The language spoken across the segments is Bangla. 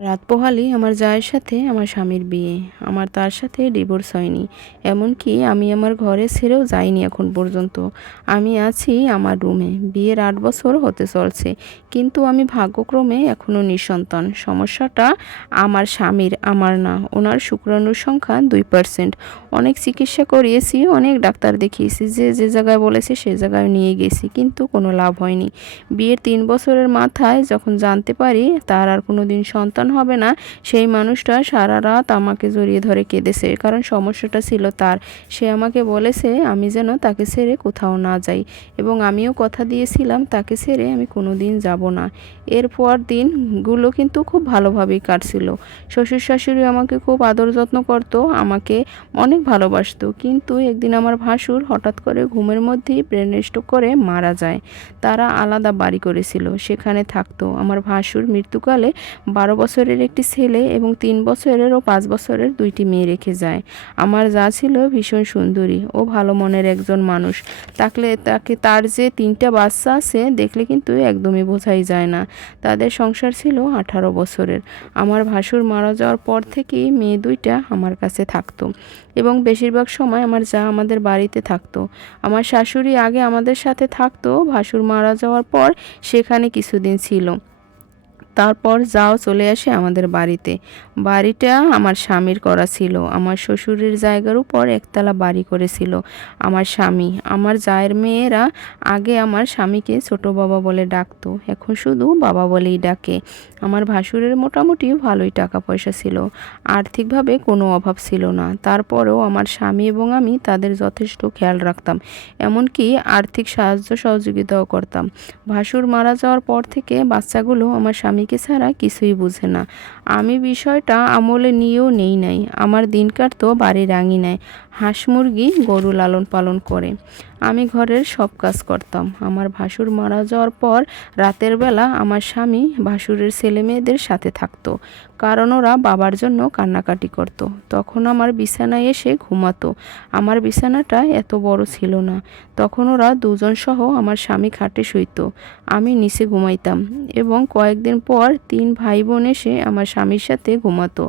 রাত পোহালি আমার জায়ের সাথে আমার স্বামীর বিয়ে, আমার তার সাথে ডিভোর্স হয়নি। এমনকি আমি আমার ঘরে ছেড়েও যাইনি এখন পর্যন্ত। আমি আছি আমার রুমে, বিয়ের আট বছর হতে চলছে। কিন্তু আমি ভাগ্যক্রমে এখনও নিঃসন্তান। সমস্যাটা আমার স্বামীর, আমার না। ওনার শুক্রাণুর সংখ্যা দুই পার্সেন্ট অনেক চিকিৎসা করিয়েছি, অনেক ডাক্তার দেখিয়েছি। যে যে জায়গায় বলেছে সে জায়গায় নিয়ে গেছি, কিন্তু কোনো লাভ হয়নি। বিয়ের তিন বছরের মাথায় যখন জানতে পারি, তার আর কোনো দিন সন্তান হবে না, সেই মানুষটা সারা রাত আমাকে জড়িয়ে ধরে কেঁদেছে। কারণ সমস্যাটা ছিল তার। সে আমাকে বলেছে, আমি যেন তাকে ছেড়ে কোথাও না যাই। এবং আমিও কথা দিয়েছিলাম, তাকে ছেড়ে আমি কোনো দিন যাব না। এরপর দিনগুলো কিন্তু খুব ভালোভাবেই কাটছিল। শ্বশুর শাশুড়ি আমাকে খুব আদর যত্ন করতো, আমাকে অনেক ভালোবাসতো। কিন্তু একদিন আমার ভাসুর হঠাৎ করে ঘুমের মধ্যেই ব্রেন করে মারা যায়। তারা আলাদা বাড়ি করেছিল, সেখানে থাকতো। আমার ভাসুর মৃত্যুকালে বারো বছরের একটি ছেলে এবং তিন বছরের ও পাঁচ বছরের দুইটি মেয়ে রেখে যায়। আমার যা ছিল ভীষণ সুন্দরী ও ভালো মনের একজন মানুষ। তাকলে, তাকে তার যে তিনটা বাচ্চা আছে দেখলে কিন্তু একদমই বোঝাই যায় না। তাদের সংসার ছিল আঠারো বছরের। আমার ভাসুর মারা যাওয়ার পর থেকেই মেয়ে দুইটা আমার কাছে থাকতো এবং বেশিরভাগ সময় আমার যা আমাদের বাড়িতে থাকতো। আমার শাশুড়ি আগে আমাদের সাথে থাকতো, ভাসুর মারা যাওয়ার পর সেখানে কিছুদিন ছিল। তারপর যাও চলে আসে আমাদের বাড়িতে। বাড়িটা আমার স্বামীর করা ছিল। আমার শ্বশুরের জায়গার উপর একতলা বাড়ি করেছিল আমার স্বামী। আমার জায়ের মেয়েরা আগে আমার স্বামীকে ছোট বাবা বলে ডাকতো। এখন শুধু বাবা বলেই ডাকে। আমার ভাসুরের মোটামুটি ভালোই টাকা পয়সা ছিল। আর্থিকভাবে কোনো অভাব ছিল না। তারপরেও আমার স্বামী এবং আমি তাদের যথেষ্ট খেয়াল রাখতাম। এমনকি আর্থিক সাহায্য সহযোগিতাও করতাম। ভাসুর মারা যাওয়ার পর থেকে বাচ্চাগুলো আমার স্বামীকে ছাড়া কিছুই বুঝে না। আমি বিষয়টা আমলে নিয়েও নেই নাই। আমার দিন কাটতো বাড়ির আঙিনায়। হাঁস মুরগি গরু লালন পালন করে। আমি ঘরের সব কাজ করতাম। আমার ভাসুর মারা যাওয়ার পর রাতের বেলা আমার স্বামী ভাসুরের ছেলে মেয়েদের সাথে থাকতো, কারণ ওরা বাবার জন্য কান্নাকাটি করত। তখন আমার বিছানায় এসে ঘুমাতো। আমার বিছানাটা এত বড় ছিল না। তখন ওরা দুজন সহ আমার স্বামী খাটে শুইত। আমি নিচে ঘুমাইতাম এবং কয়েকদিন পর তিন ভাই বোন এসে আমার স্বামীর সাথে ঘুমাতো।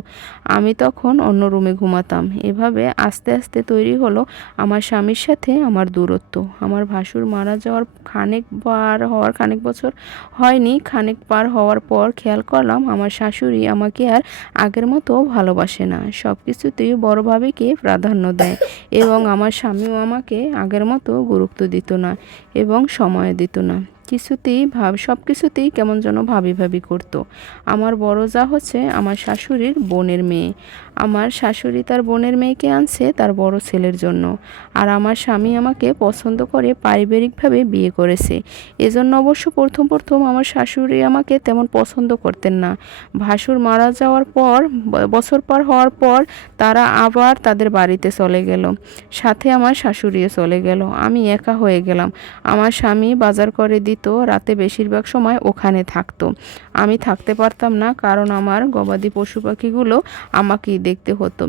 আমি তখন অন্য রুমে ঘুমাতাম। এভাবে আস্তে আস্তে তৈরি হলো আমার স্বামীর সাথে আমার দূরত্ব। আমার ভাসুর মারা যাওয়ার খানেক বার হওয়ার খানেক বছর হয়নি, খানেক পার হওয়ার পর খেয়াল করলাম আমার শাশুড়ি আমাকে আর আগের মতো ভালোবাসে না। সব কিছুতেই বড় ভাবিকে প্রাধান্য দেয় এবং আমার স্বামীও আমাকে আগের মতো গুরুত্ব দিত না এবং সময় দিত না। কিছুতেই ভাব সব কিছুতেই কেমন যেন ভাবি ভাবি করতো। আমার বড় যা হচ্ছে আমার শাশুড়ির বোনের মেয়ে। আমার শাশুড়ি তার বোনের মেয়েকে আনছে তার বড় ছেলের জন্য। আর আমার স্বামী আমাকে পছন্দ করে পারিবারিকভাবে বিয়ে করেছে। এজন্য অবশ্য প্রথম প্রথম আমার শাশুড়ি আমাকে তেমন পছন্দ করতেন না। ভাসুর মারা যাওয়ার পর বছর পার হওয়ার পর তারা আবার তাদের বাড়িতে চলে গেল। সাথে আমার শাশুড়িও চলে গেল। আমি একা হয়ে গেলাম। আমার স্বামী বাজার করে দিত, রাতে বেশিরভাগ সময় ওখানে থাকতো। আমি থাকতে পারতাম না কারণ আমার গবাদি পশু পাখিগুলো আমাকেই দেখতে হতো।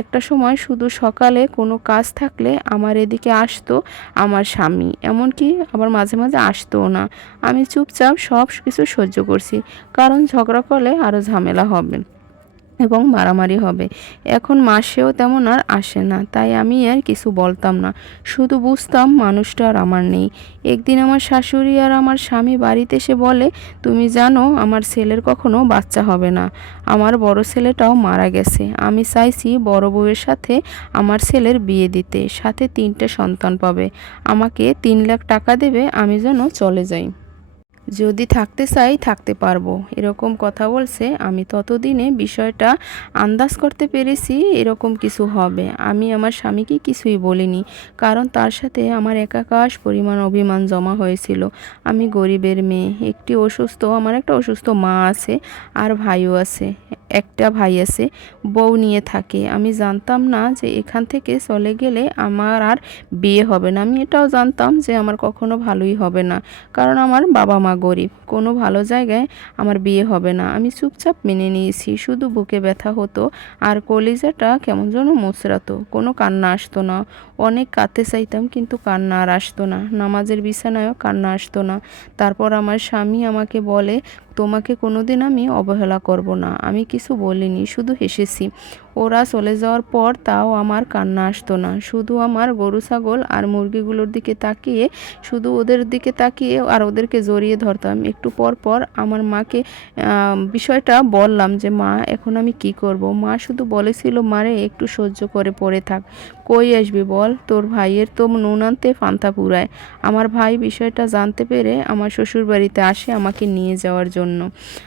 একটা সময় শুধু সকালে কোনো কাজ থাকলে আমার এদিকে আসতো আমার স্বামী, এমনকি আবার মাঝে মাঝে আসতোও না। আমি চুপচাপ সব কিছু সহ্য করছি, কারণ ঝগড়া করলে আরও ঝামেলা হবে। এবং মারামারি হবে। এখন মাসেও তেমন আর আসে না, তাই আমি আর কিছু বলতাম না। শুধু বুঝতাম মানুষটা আর আমার নেই। একদিন আমার শাশুড়ি আর আমার স্বামী বাড়িতে এসে বলে, তুমি জানো আমার ছেলের কখনো বাচ্চা হবে না। আমার বড় ছেলেটাও মারা গেছে। আমি চাইছি বড় বউয়ের সাথে আমার ছেলের বিয়ে দিতে। সাথে তিনটে সন্তান পাবে। আমাকে তিন লাখ টাকা দেবে, আমি যেন চলে যাই। যদি থাকতে চাই, থাকতে পারব। এরকম কথা বলছে। আমি ততদিনে বিষয়টা আন্দাজ করতে পেরেছি এরকম কিছু হবে। আমি আমার স্বামীকে কিছুই বলিনি, কারণ তার সাথে আমার একাকাশ পরিমাণ অভিমান জমা হয়েছিল। আমি গরিবের মেয়ে, একটি অসুস্থ, আমার একটা অসুস্থ মা আছে আর ভাইও আছে, একটা ভাই আছে, বউ নিয়ে থাকে। আমি জানতাম না যে এখান থেকে চলে গেলে আমার আর বিয়ে হবে না। আমি এটাও জানতাম যে আমার কখনো ভালোই হবে না, কারণ আমার বাবা মা গরিব। কোনো ভালো জায়গায় আমার বিয়ে হবে না। আমি চুপচাপ মেনে নিয়েছি। শুধু বুকে ব্যথা হতো আর কলিজাটা কেমন যেন মোচড়াতো। কোনো কান্না আসতো না। অনেক কাঁদতে চাইতাম কিন্তু কান্না আর আসতো না। নামাজের বিছানায়ও কান্না আসতো না। তারপর আমার স্বামী আমাকে বলে, তোমাকে কোনোদিন আমি অবহেলা করব না। আমি কিছু বলিনি, শুধু হেসেছি। ওরা চলে যাওয়ার পর তাও আমার কান্না আসতো না। শুধু আমার গরু, ছাগল আর মুরগিগুলোর দিকে তাকিয়ে, শুধু ওদের দিকে তাকিয়ে আর ওদেরকে জড়িয়ে ধরতাম। একটু পর পর আমার মাকে বিষয়টা বললাম যে, মা, এখন আমি কি করব? মা শুধু বলেছিল, মারে, একটু সহ্য করে পড়ে থাক। কই আসবি বল? তোর ভাইয়ের তো নুন আনতে ফান্তা পুরায়। আমার ভাই বিষয়টা জানতে পেরে আমার শ্বশুর বাড়িতে আসে আমাকে নিয়ে যাওয়ার জন্য।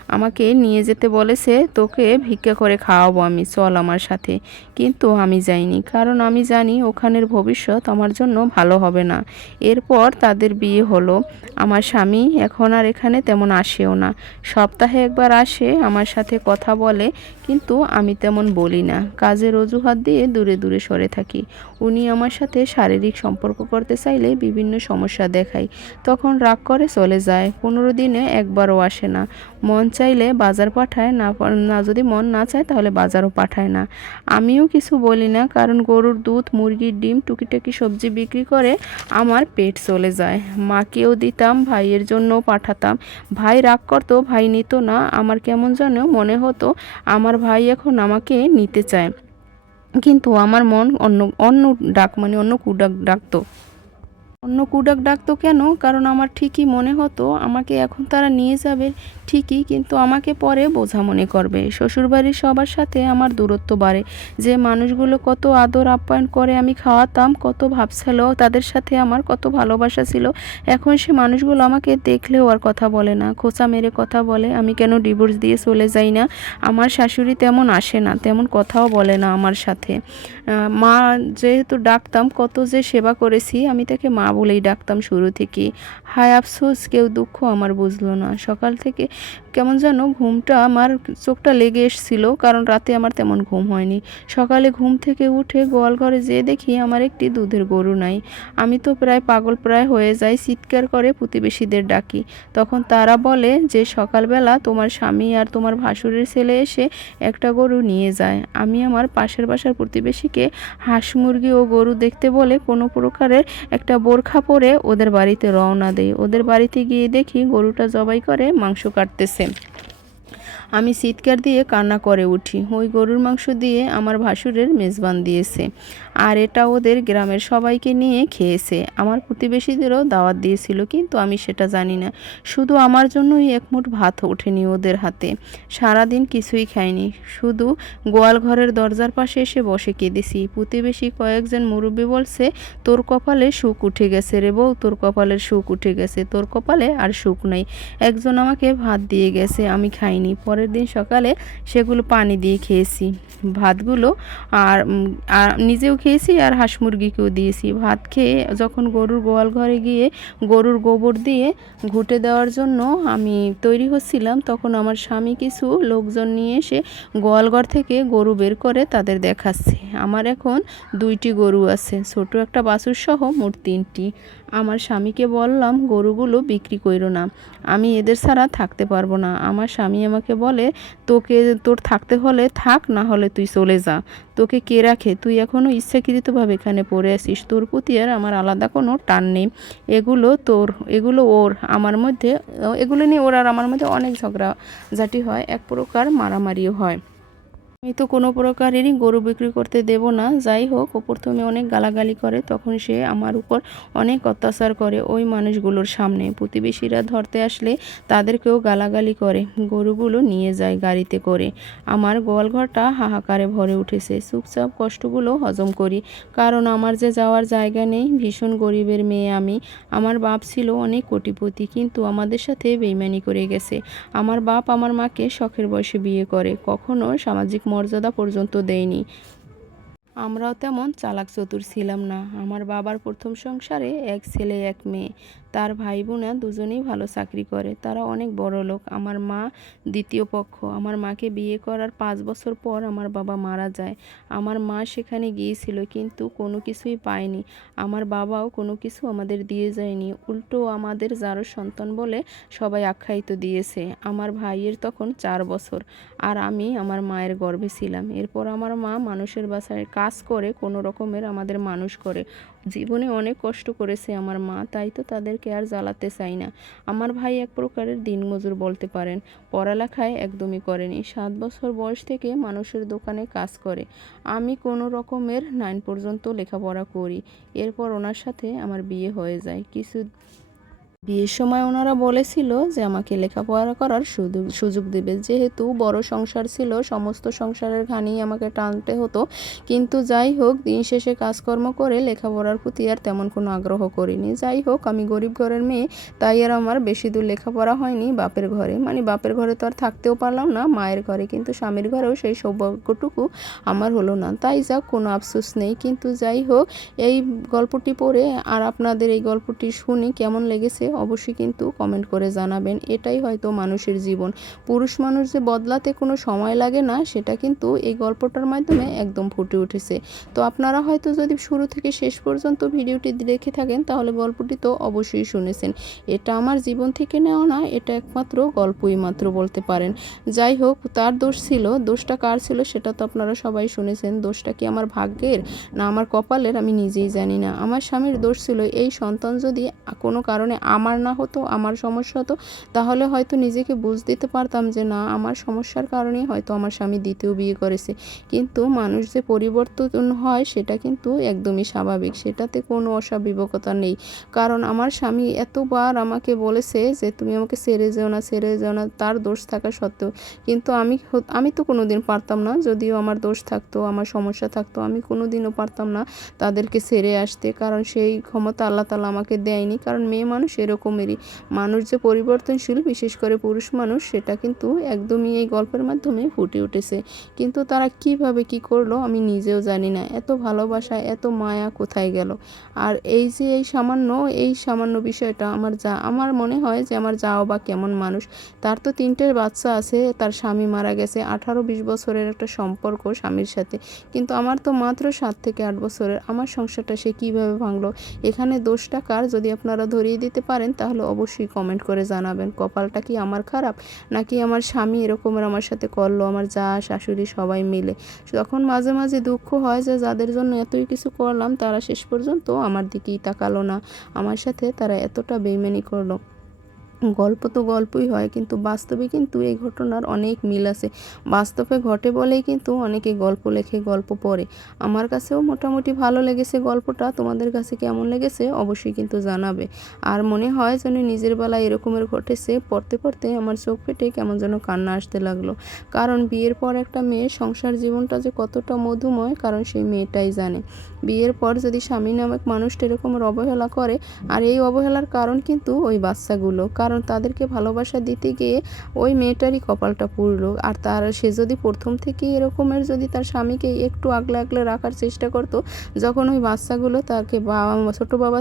আমাকে নিয়ে যেতে বলেছে, তোকে ভিক্ষা করে খাওয়াবো আমি, চল আমার সাথে। কিন্তু আমি যাইনি, কারণ আমি জানি ওখানের ভবিষ্যৎ আমার জন্য ভালো হবে না। এরপর তাদের বিয়ে হলো। আমার স্বামী এখন আর এখানে তেমন আসেও না। সপ্তাহে একবার আসে, আমার সাথে কথা বলে, কিন্তু আমি তেমন বলি না। কাজের অজুহাত দিয়ে দূরে দূরে সরে থাকি। উনি আমার সাথে শারীরিক সম্পর্ক করতে চাইলে বিভিন্ন সমস্যা দেখায়। তখন রাগ করে চলে যায়। পনেরো দিনে একবারও আসে না। মন চাইলে বাজার পাঠায় না না যদি মন না চায় তাহলে বাজারও পাঠায় না। আমিও কিছু বলি না, কারণ গরুর দুধ, মুরগির ডিম, টুকিটাকি সবজি বিক্রি করে আমার পেট চলে যায়। মাকেও দিতাম, ভাইয়ের জন্যও পাঠাতাম। ভাই রাগ করতো, ভাই নিত না। আমার কেমন যেন মনে হতো, আমার ভাই এখন আমাকে নিতে চায়। কিন্তু আমার মন অন্য অন্য ডাক মানে অন্য কুডাক ডাকতো। অন্য কুডাক ডাকতো কেন? কারণ আমার ঠিকই মনে হতো, আমাকে এখন তারা নিয়ে যাবে ঠিকই, কিন্তু আমাকে পরে বোঝা মনে করবে। শ্বশুরবাড়ির সবার সাথে আমার দূরত্ব বাড়ে। যে মানুষগুলো কত আদর আপ্যায়ন করে আমি খাওয়াতাম, কত ভাবছিল তাদের সাথে আমার কত ভালোবাসা ছিল, এখন সে মানুষগুলো আমাকে দেখলেও আর কথা বলে না। খোঁচা মেরে কথা বলে, আমি কেন ডিভোর্স দিয়ে চলে যাই না? আমার শাশুড়ি তেমন আসে না, তেমন কথাও বলে না আমার সাথে। মা যেহেতু ডাকতাম, কত যে সেবা করেছি, আমি তাকে মা বলেই ডাকতাম শুরু থেকে। হায় আফসোস, কেউ দুঃখ আমার বুঝলো না। সকাল থেকে কেমন যেন ঘুমটা আমার চোখটা লেগে এসছিল, কারণ রাতে আমার তেমন ঘুম হয়নি। সকালে ঘুম থেকে উঠে গোয়াল ঘরে যেয়ে দেখি আমার একটি দুধের গরু নাই। আমি তো প্রায় পাগল প্রায় হয়ে যাই, চিৎকার করে প্রতিবেশীদের ডাকি। তখন তারা বলে যে, সকালবেলা তোমার স্বামী আর তোমার ভাসুরের ছেলে এসে একটা গরু নিয়ে যায়। আমি আমার পাশের বাসার প্রতিবেশীকে হাঁস মুরগি ও গরু দেখতে বলে কোনো প্রকারের একটা বোরখা পরে ওদের বাড়িতে রওনা দেয় ওদের বাড়িতে গিয়ে দেখি গরুটা জবাই করে মাংস কাটতেছে। আমি চিৎকার দিয়ে কান্না করে উঠি। ওই গরুর মাংস দিয়ে আমার ভাসুরের মেজবান দিয়েছে। আর এটা ওদের গ্রামের সবাইকে নিয়ে খেয়েছে। আমার প্রতিবেশীদেরও দাওয়াত দিয়েছিল, কিন্তু আমি সেটা জানি না। শুধু আমার জন্যই এক মুঠ ভাত ওঠেনি ওদের হাতে। সারাদিন কিছুই খাইনি। শুধু গোয়াল ঘরের দরজার পাশে এসে বসে কেঁদেছি। প্রতিবেশী কয়েকজন মুরব্বী বলছে, তোর কপালে সুখ উঠে গেছে রে বউ, তোর কপালের সুখ উঠে গেছে। তোর কপালে আর সুখ নাই। একজন আমাকে ভাত দিয়ে গেছে, আমি খাইনি। পরের দিন সকালে সেগুলো পানি দিয়ে খেয়েছি। ভাতগুলো আর নিজেও খেয়েছি আর হাঁস মুরগিকেও দিয়েছি। ভাত খেয়ে যখন গরুর গোয়াল ঘরে গিয়ে গরুর গোবর দিয়ে ঘুটে দেওয়ার জন্য আমি তৈরি হচ্ছিলাম, তখন আমার স্বামী কিছু লোকজন নিয়ে এসে গোয়ালঘর থেকে গরু বের করে তাদের দেখাচ্ছে। আমার এখন দুইটি গরু আছে, ছোট একটা বাছুর সহ মোট তিনটি। আমার স্বামীকে বললাম, গরুগুলো বিক্রি করো না। আমি এদের ছাড়া থাকতে পারব না। আমার স্বামী আমাকে বলে, তোকে, তোর থাকতে হলে থাক, না হলে তুই চলে যা। তোকে কে রাখে? তুই এখনও ইচ্ছাকৃতভাবে এখানে পড়ে আসিস তোর প্রতি আর আমার আলাদা কোনো টান নেই। এগুলো তোর, এগুলো ওর। আমার মধ্যে, এগুলো নিয়ে ওর আর আমার মধ্যে অনেক ঝগড়া ঝগড়াঝাটি হয়। এক প্রকার মারামারিও হয়। আমি তো কোনো প্রকারেরই গরু বিক্রি করতে দেব না, যাই হোক ও প্রথমে অনেক গালাগালি করে, তখন সে আমার উপর অনেক অত্যাচার করে ওই মানুষগুলোর সামনে। প্রতিবেশীরা ধরতে আসলে তাদেরকেও গালাগালি করে, গরুগুলো নিয়ে যায় গাড়িতে করে। আমার গোয়ালঘরটা হাহাকারে ভরে উঠেছে, চুপচাপ কষ্টগুলো হজম করি, কারণ আমার যে যাওয়ার জায়গা নেই, ভীষণ গরিবের মেয়ে আমি। আমার বাপ ছিল অনেক কোটিপতি, কিন্তু আমাদের সাথে বেইমানি করে গেছে। আমার বাপ আমার মাকে শখের বয়সে বিয়ে করে, কখনো সামাজিক মর্যাদা পর্যন্ত দেয়নি। আমরাও তেমন চালাক চতুর ছিলাম না। আমার বাবার প্রথম সংসারে এক ছেলে, এক মেয়ে। তার ভাই বোনা দুজনেই ভালো চাকরি করে। তারা অনেক বড় লোক। আমার মা দ্বিতীয় পক্ষ। আমার মাকে বিয়ে করার পাঁচ বছর পর আমার বাবা মারা যায়। আমার মা সেখানে গিয়েছিল কিন্তু কোনো কিছুই পায়নি। আমার বাবাও কোনো কিছু আমাদের দিয়ে যায়নি। উল্টো আমাদের যারো সন্তান বলে সবাই আখ্যায়িত দিয়েছে। আমার ভাইয়ের তখন চার বছর। আর আমি আমার মায়ের গর্ভে ছিলাম। এরপর আমার মা মানুষের বাসায় কাজ করে কোনো রকমের আমাদের মানুষ করে। জীবনে অনেক কষ্ট করেছে আমার মা, তাই তো তাদেরকে আর জ্বালাতে চাই না। আমার ভাই এক প্রকারের দিনমজুর বলতে পারেন, পড়ালেখায় একদমই করেনি। সাত বছর বয়স থেকে মানুষের দোকানে কাজ করে। আমি কোনো রকমের নাইন পর্যন্ত লেখাপড়া করি। এরপর ওনার সাথে আমার বিয়ে হয়ে যায়। কিছু বিয়ের সময় ওনারা বলেছিল যে আমাকে লেখাপড়া করার সুযোগ দেবে। যেহেতু বড় সংসার ছিল, সমস্ত সংসারের ঘানি আমাকে টানতে হতো। কিন্তু যাই হোক, দিন শেষে কাজকর্ম করে লেখাপড়ার প্রতি আর তেমন কোনো আগ্রহ করিনি। যাই হোক, আমি গরিব ঘরের মেয়ে, তাই আর আমার বেশি দূর লেখাপড়া হয়নি বাপের ঘরে। মানে বাপের ঘরে তো আর থাকতেও পারলাম না, মায়ের ঘরে। কিন্তু স্বামীর ঘরেও সেই সৌভাগ্যটুকু আমার হলো না। তাই যাক, কোনো আফসোস নেই। কিন্তু যাই হোক, এই গল্পটি পড়ে আর আপনাদের এই গল্পটি শুনে কেমন লেগেছে অবশ্যই কিন্তু কমেন্ট করে জানাবেন। এটাই হয়তো মানুষের জীবন। পুরুষ মানুষ যে বদলাতে কোনো সময় লাগে না, সেটা কিন্তু এই গল্পটার মাধ্যমে একদম ফুটে উঠেছে। তো আপনারা হয়তো যদি শুরু থেকে শেষ পর্যন্ত ভিডিওটি দেখে থাকেন, তাহলে গল্পটি তো অবশ্যই শুনেছেন। এটা আমার জীবন থেকে নেওয়া না, এটা একমাত্র গল্পই মাত্র বলতে পারেন। যাই হোক, তার দোষ ছিল, দোষটা কার ছিল সেটা তো আপনারা সবাই শুনেছেন। দোষটা কি আমার ভাগ্যের, না আমার কপালের, আমি নিজেই জানি না। আমার স্বামীর দোষ ছিল, এই সন্তান যদি কোনো কারণে আমার না হতো, আমার সমস্যা হতো, তাহলে হয়তো নিজেকে বুঝ দিতে পারতাম যে না, আমার সমস্যার কারণেই হয়তো আমার স্বামী দ্বিতীয় বিয়ে করেছে। কিন্তু মানুষ যে পরিবর্তন হয়, সেটা কিন্তু একদমই স্বাভাবিক। সেটাতে কোনো অস্বাভাবিকতা নেই। কারণ আমার স্বামী এতবার আমাকে বলেছে যে, তুমি আমাকে সেরে যেও না সেরে যেও না, তার দোষ থাকা সত্ত্বেও। কিন্তু আমি আমি তো কোনো দিন পারতাম না, যদিও আমার দোষ থাকতো, আমার সমস্যা থাকতো, আমি কোনো দিনও পারতাম না তাদেরকে সেরে আসতে। কারণ সেই ক্ষমতা আল্লাহ তালা আমাকে দেয়নি। কারণ মেয়ে মানুষ এরকমেরই। মানুষ যে পরিবর্তনশীল, বিশেষ করে পুরুষ মানুষ, সেটা কিন্তু একদমই এই গল্পের মাধ্যমে ফুটে উঠেছে। কিন্তু তারা কীভাবে কি করল আমি নিজেও জানি না। এত ভালোবাসা, এত মায়া কোথায় গেল? আর এই যে এই সামান্য এই সামান্য বিষয়টা আমার যা, আমার মনে হয় যে আমার যাও বা কেমন মানুষ, তার তো তিনটে বাচ্চা আছে, তার স্বামী মারা গেছে, আঠারো বিশ বছরের একটা সম্পর্ক স্বামীর সাথে। কিন্তু আমার তো মাত্র সাত থেকে আট বছরের, আমার সংসারটা সে কীভাবে ভাঙলো? এখানে দোষটা কার? যদি আপনারা ধরিয়ে দিতে পারেন। তাহলে অবশ্যই কমেন্ট করে জানাবেন। কপালটা কি আমার খারাপ? নাকি আমার স্বামী এরকমের আমার সাথে করল, আমার যা শাশুড়ি সবাই মিলে? তখন মাঝে মাঝে দুঃখ হয় যে যাদের জন্য এতই কিছু করলাম, তারা শেষ পর্যন্ত আমার দিকেই তাকালো না। আমার সাথে তারা এতটা বেইমানি করল। গল্প তো গল্পই হয়, কিন্তু বাস্তবে কিন্তু এই ঘটনার অনেক মিল আছে। বাস্তবে ঘটে বলেই কিন্তু অনেকে গল্প লেখে, গল্প পড়ে। আমার কাছেও মোটামুটি ভালো লেগেছে গল্পটা। তোমাদের কাছে কেমন লেগেছে অবশ্যই কিন্তু জানাবে। আর মনে হয় যেন নিজের বেলায় এরকমের ঘটেছে, পড়তে পড়তে আমার চোখ ফেটে কেমন যেন কান্না আসতে লাগল। কারণ বিয়ের পর একটা মেয়ে সংসার জীবনটা যে কতটা মধুময়, কারণ সেই মেয়েটাই জানে। বিয়ের পর যদি স্বামী নামক মানুষটা এরকমের অবহেলা করে, আর এই অবহেলার কারণ কিন্তু ওই বাচ্চাগুলো। কারণ তাদেরকে ভালোবাসা দিতে গিয়ে ওই মেয়েটারই কপালটা পুড়লো। আর তার, সে যদি প্রথম থেকেই এরকমের যদি তার স্বামীকে একটু আগলে আগলে রাখার চেষ্টা করতো, যখন ওই বাচ্চাগুলো তাকে বাবা ছোটো বাবা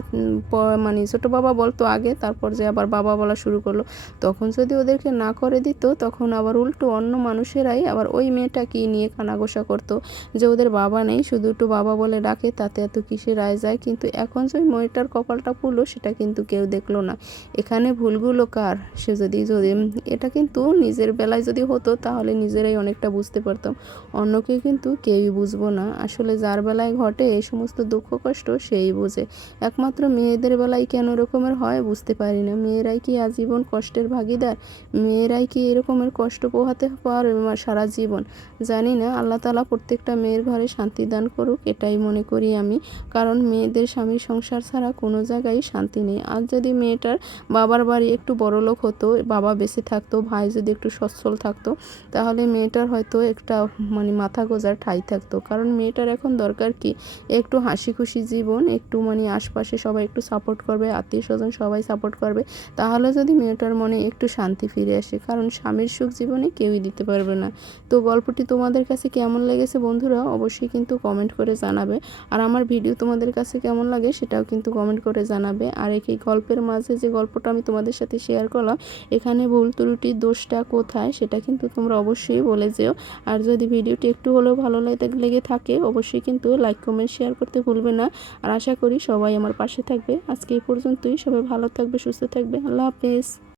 মানে ছোটো বাবা বলতো আগে, তারপর যে আবার বাবা বলা শুরু করল, তখন যদি ওদেরকে না করে দিত, তখন আবার উল্টো অন্য মানুষেরাই আবার ওই মেয়েটাকে নিয়ে কানাঘোষা করতো যে ওদের বাবা নেই, শুধু একটু বাবা বলে ডাকে, তাতে এত কিসে রায় যায়? কিন্তু এখন যে ওই মেয়েটার কপালটা পুড়লো, সেটা কিন্তু কেউ দেখল না। এখানে ভুলগুলো কার সে যদি যদি এটা কিন্তু নিজের বেলায় যদি হতো, তাহলে নিজেরাই অনেকটা বুঝতে পারতাম। অন্যকে কিন্তু কেউই বুঝব না। আসলে যার বেলায় ঘটে এই সমস্ত দুঃখ, কষ্ট, সেই বোঝে। একমাত্র মেয়েদের বেলায় কেন এরকমের হয় বুঝতে পারি না। মেয়েরাই কি আজীবন কষ্টের ভাগিদার? মেয়েরাই কি এরকমের কষ্ট পোহাতে পারে সারা জীবন? জানি না। আল্লাহ তালা প্রত্যেকটা মেয়ের ঘরে শান্তি দান করুক, এটাই মনে করি আমি। কারণ মেয়েদের স্বামী সংসার ছাড়া কোনো জায়গায় শান্তি নেই। আর যদি মেয়েটার বাবার বাড়ি একটু বড়লোক হতো, বাবা বেঁচে থাকতো, ভাই যদি একটু সচ্ছল থাকতো, তাহলে মেয়েটার হয়তো একটা মানে মাথা গোজার ঠাই থাকতো। কারণ মেয়েটার এখন দরকার কি? একটু হাসি খুশি জীবন, একটু মানে আশপাশে সবাই একটু সাপোর্ট করবে আত্মীয় স্বজন সবাই সাপোর্ট করবে। তাহলে যদি মেয়েটার মনে একটু শান্তি ফিরে আসে, কারণ স্বামীর সুখ জীবনে কেউই দিতে পারবে না। তো গল্পটি তোমাদের কাছে কেমন লেগেছে বন্ধুরা? অবশ্যই কিন্তু কমেন্ট করে জানাবে। আর আমার ভিডিও তোমাদের কাছে কেমন লাগে, সেটাও কিন্তু কমেন্ট করে জানাবে। আর এই গল্পের মাঝে যে গল্পটা আমি তোমাদের সাথে শেয়ার করলাম। এখানে ভুল ত্রুটি দোষটা কোথায় সেটা কিন্তু তোমরা অবশ্যই বলে যেও। আর যদি ভিডিওটি একটু হলেও ভালো লেগে থাকে, অবশ্যই কিন্তু লাইক কমেন্ট শেয়ার করতে ভুলবে না। আর আশা করি সবাই আমার পাশে থাকবে। আজকে এই পর্যন্তই। সবাই ভালো থাকবে, সুস্থ থাকবে। আল্লাহ হাফেজ।